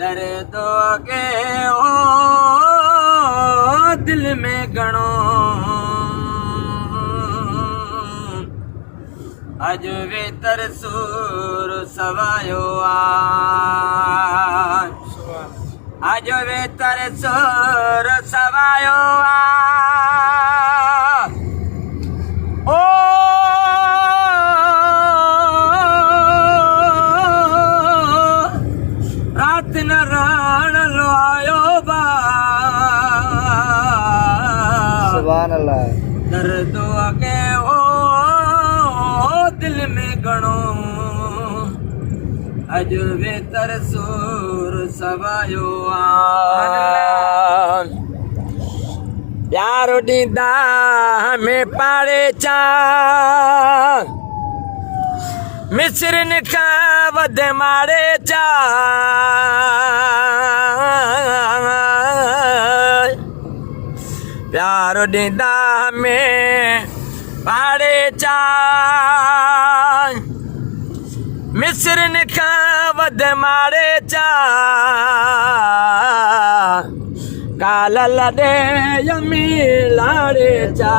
दर्दों के ओ दिल में घणो अज वे तरसूर सवायो आज वे तरसूर सवायो ओ रात न राण लो बा सुभान अल्लाह दर्दों के ओ दिल में घणो अज वे तरसूर सवायो प्यारो ॾींदा में पाड़े चा मिस्रन खां वध मारे चा प्यारो ॾींदा में पाड़े चा मिस्रन खां वध मारे चा काल लॾे यमी लाड़े चा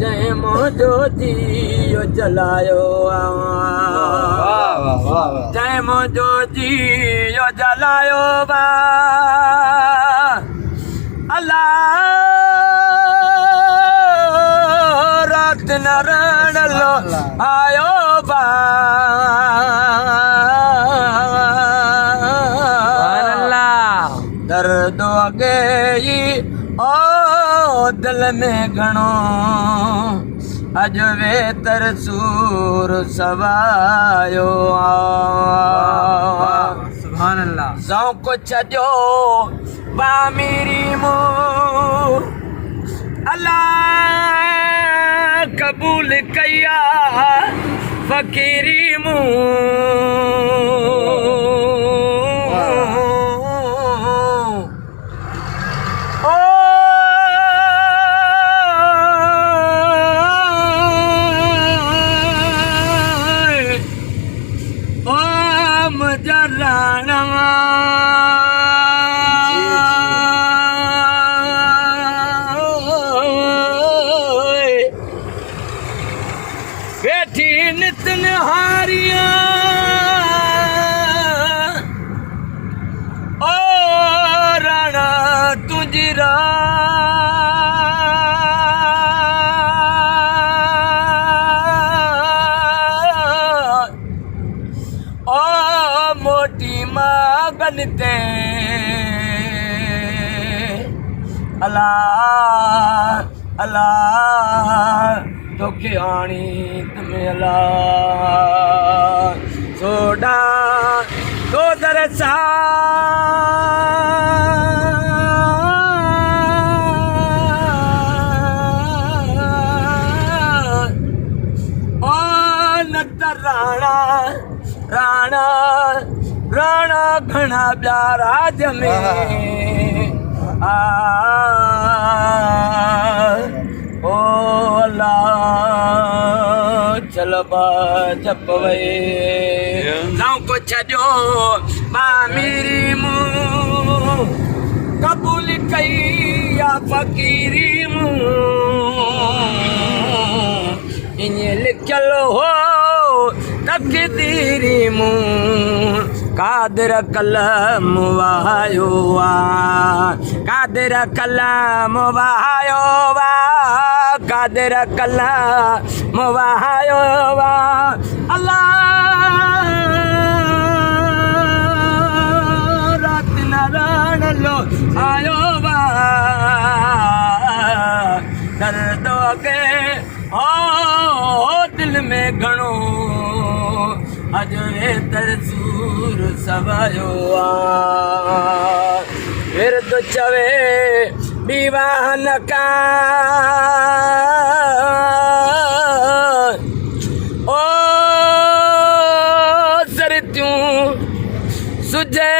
जंहिं मुंहिंजो जीओ जलायो जंहिं मुंहिंजो जीओ जलायो बा अल्लाह रात न रण लो आयो बा दर्दो अगे ओ दिल में घणो अज वे तरसूर सवायो सुभान अल्लाह सौ कुछ जो बा मेरी मुंह अल्लाह कबूल कया फकीरी बैठी नित निहारियां ओ राणा तुझी ओ मोटी मागन ते अल्लाह अल्लाह तोखे आणी तुम्हें अल्लाह सोडा तो दरसा ओ नत राणा राणा राणा घना प्यारा जमे ओ चल बा जपवे गाँव को छो बा मेरी मुँह कबूल कई या फकीरी मुँह इन लिखल हो तकदीरी मुँह कादर कलम वायो कादर कलम वायो कादर कलम वायो अल्लाह रात न रण लो आयो दर्दो के ओ दिल में घणो अज वे तरसूर सवायो फिर तो चवे विवाह न का ओ सरत्यूं सुजे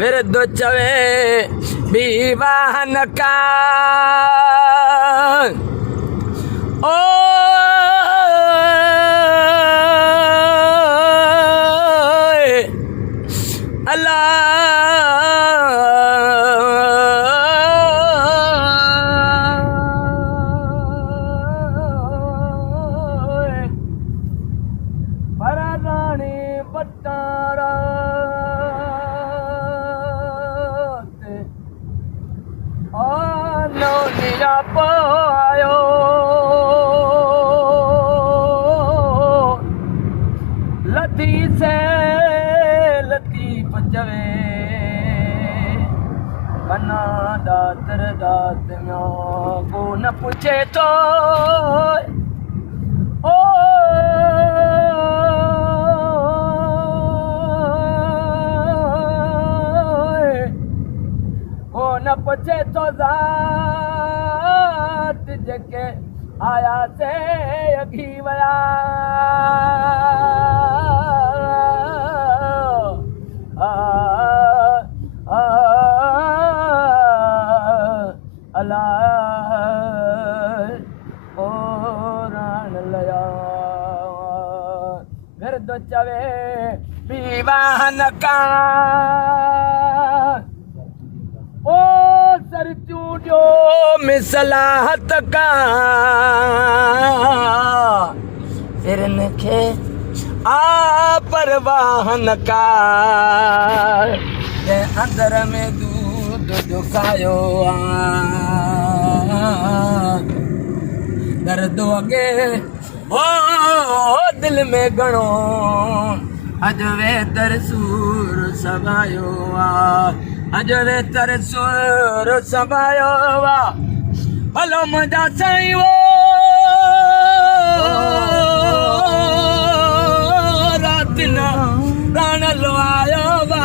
विरद चवे विवाह न का ओ पटारा नो निया पायो लती से लती पंजवे मना दातर दात म्यो को न पूछे तो ओ न पूछे तो ज़ात जेके आया से अघी वया अलाह ओ राण लया घर दो चवे विवाहन का ओ सर चूडियो मिसलाहत का सिरन खे आ परवाहन का ते अंदर में दूध दुखायो दर्द अगे ओ दिल में गणो अजवे तरसूर सभायो अजरे तर सुर सभायो वा भलो मजा सही वो रात न प्राण लो आयो वा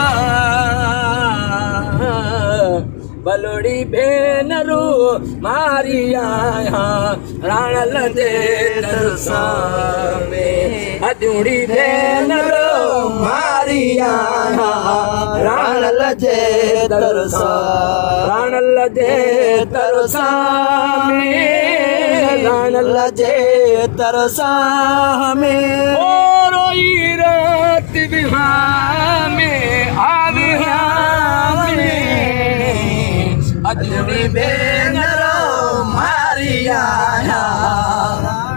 बलोड़ी भेनरू मारी आया प्राण लदे तरसा में अधूरी भेनरू मारी आया प्राण लजे तरसा प्राण लजे तरसा में प्राण लजे तरसा में ओ रोई रात विवाह में आविया में अधूरी बेनरो मारी आया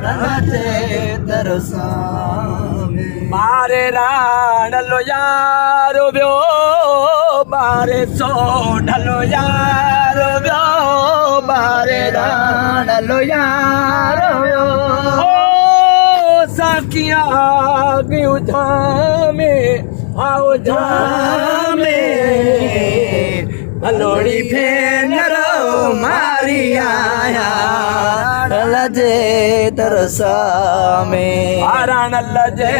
प्राण लजे तरसा में मारे राण लो यारो ब्यो बारे सो ढलो यारो ब्यो बारे राण लो यारो ब्यो ओ साकिया गयो झामे आओ झामे हलोड़ी भेनरो मारी आया लजे तरसा में आरण लजे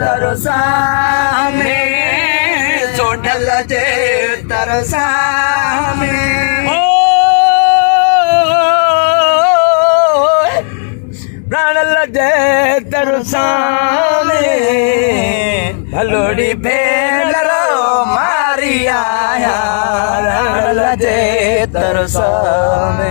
तरसा में सोढल जे तरसा में ओ प्राण लजे तरसा में हलोड़ी भेनरो मारी आया लजे तरसा में।